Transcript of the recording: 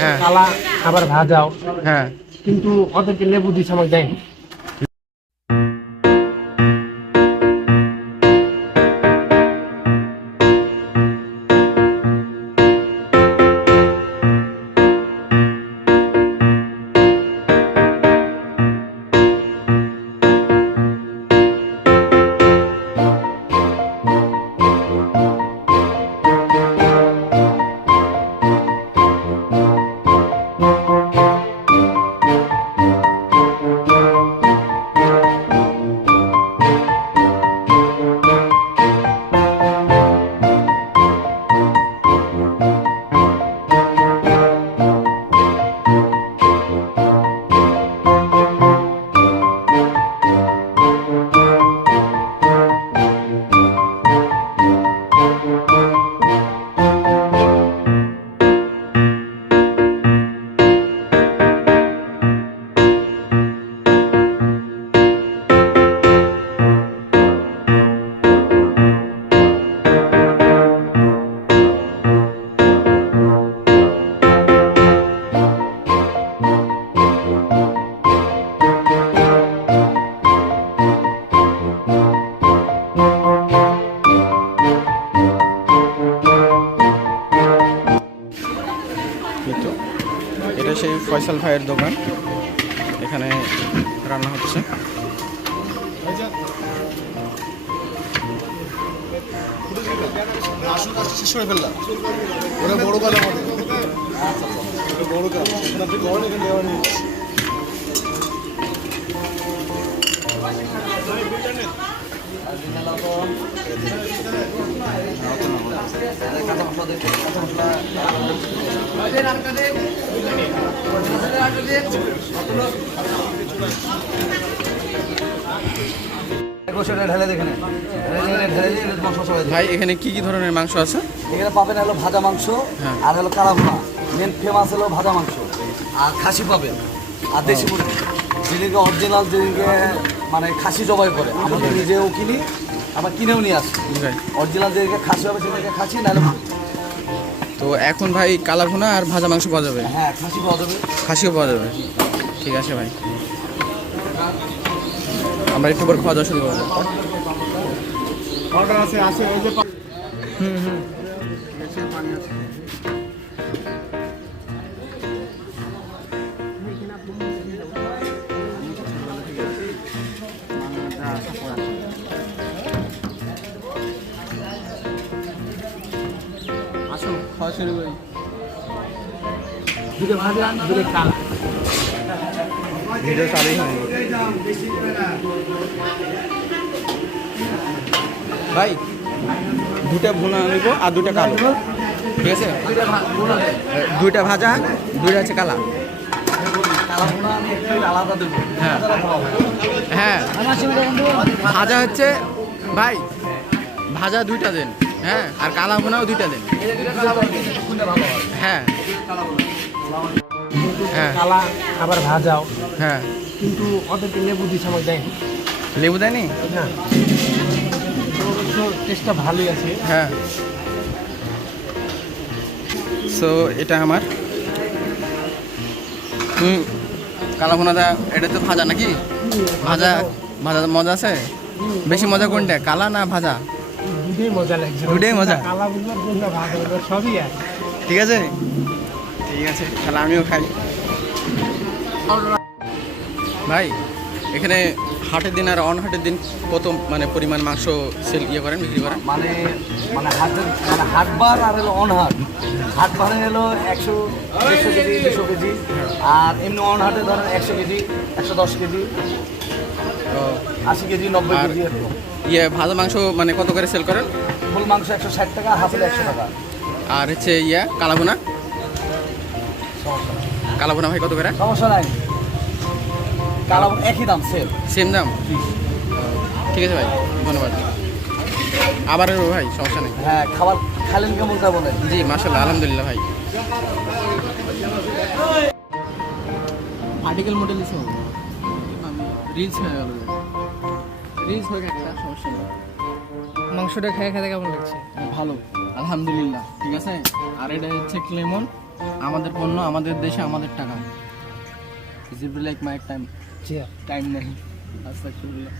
হ্যাঁ কালা আবার ভাজাও, হ্যাঁ। কিন্তু ওদেরকে লেবু দিছে আমাকে দেয়নি। কিন্তু এটা সেই ফয়সাল ভাইয়ের দোকান, এখানে রান্না হচ্ছে। শেষ করে ফেললাম ওরা বড় কাল আমাদের বড় কাল আপনি করেন এখানে দেওয়া নেই। ভাই এখানে কি কি ধরনের মাংস আছে? এখানে পাবেন হলো ভাজা মাংস, আর হলো কালাভুনা। মেন ফেমাস হলো ভাজা মাংস, আর খাসি পাবেন, আর দেশি মুরগি। যেদিকে অরিজিনাল, যেদিকে মানে খাসি জবাই করে, আমাদের নিজেও কিনি, আবার কিনেও নিয়ে আসি। অরিজিনাল যেদিকে খাসি হবে সেদিকে খাসি, নাহলে তো এখন ভাই কালাভুনা আর ভাজা মাংস পাওয়া যাবে? হ্যাঁ, খাসি পাওয়া যাবে, খাসিও পাওয়া যাবে। ঠিক আছে ভাই, আমরা একটু পর খাওয়া দাওয়া শুরু করবো। অর্ডার আছে আছে ওই যে আসুন খাওয়া শুরু করি। দুটো ভাজা দুটো কালা। ভিডিও চালুই হয়নি ভাই। দুটা ভুনা নিব আর দুটা কালো, ঠিক আছে? দুইটা ভাজা, দুইটা আছে কালা। কালাভুনা আমি একটু আলাদা দেবো। হ্যাঁ হ্যাঁ, ভাজা হচ্ছে ভাই, ভাজা দুইটা দেন, হ্যাঁ, আর কালা ভুনাও দুইটা দেন। হ্যাঁ হ্যাঁ কালা আবার ভাজাও, হ্যাঁ। কিন্তু ওদেরকে লেবু দিছে আমাকে দেয়নি। লেবু দেয়নি? হ্যাঁ, টেস্টটা ভালোই আছে। হ্যাঁ। সো এটা আমার কালা ভুনাটা, এটা তো ভাজা নাকি? ভাজা, ভাজা মজা আছে। বেশি মজা কোনটা, কালা না ভাজা? দুটোই মজা লাগছে, দুটোই মজা। কালা বুঝলো কোনটা ভাজা বুঝলো সবই আর। ঠিক আছে, ঠিক আছে, তাহলে আমিও খাই। ভাই এখানে হাটের দিন আর অন হাটের দিন কত মানে পরিমাণ মাংস সেল করেন, বিক্রি করেন? মানে হাটবার আর হলো অন হাট। হাটবারে হলো 100-150 কেজি, 200 কেজি, আর এমনি অন হাটে ধরেন 100 কেজি, 110 কেজি, 80 কেজি, 90 কেজি এরকম। ভাজা মাংস মানে কত করে সেল করেন? ফুল মাংস 160 টাকা, হাফের 100 টাকা। আর হচ্ছে কালাভুনা? কালাভুনা ভাই কত করে? সমস্যা নাই, কালাভুনা একই দাম, সেম দাম। ঠিক আছে ভাই, ধন্যবাদ। আবার ভাই সমস্যা নেই। হ্যাঁ, খাবার খালেন কেমন তা বলেন? জি মাশাআল্লাহ, আলহামদুলিল্লাহ ভাই। আর্টিকেল মডেল ইসে হবে, রিলস হয়ে গেল, রিলস হয়ে একটা সমস্যা নেই। মাংসটা খেয়ে খেতে কেমন লাগছে? ভালো, আলহামদুলিল্লাহ। ঠিক আছে, আর এটা হচ্ছে লেমন, আমাদের পণ্য, আমাদের দেশে, আমাদের টাকা। Is it like my time? Chair time নেই। আস্তাগফিরুল্লাহ।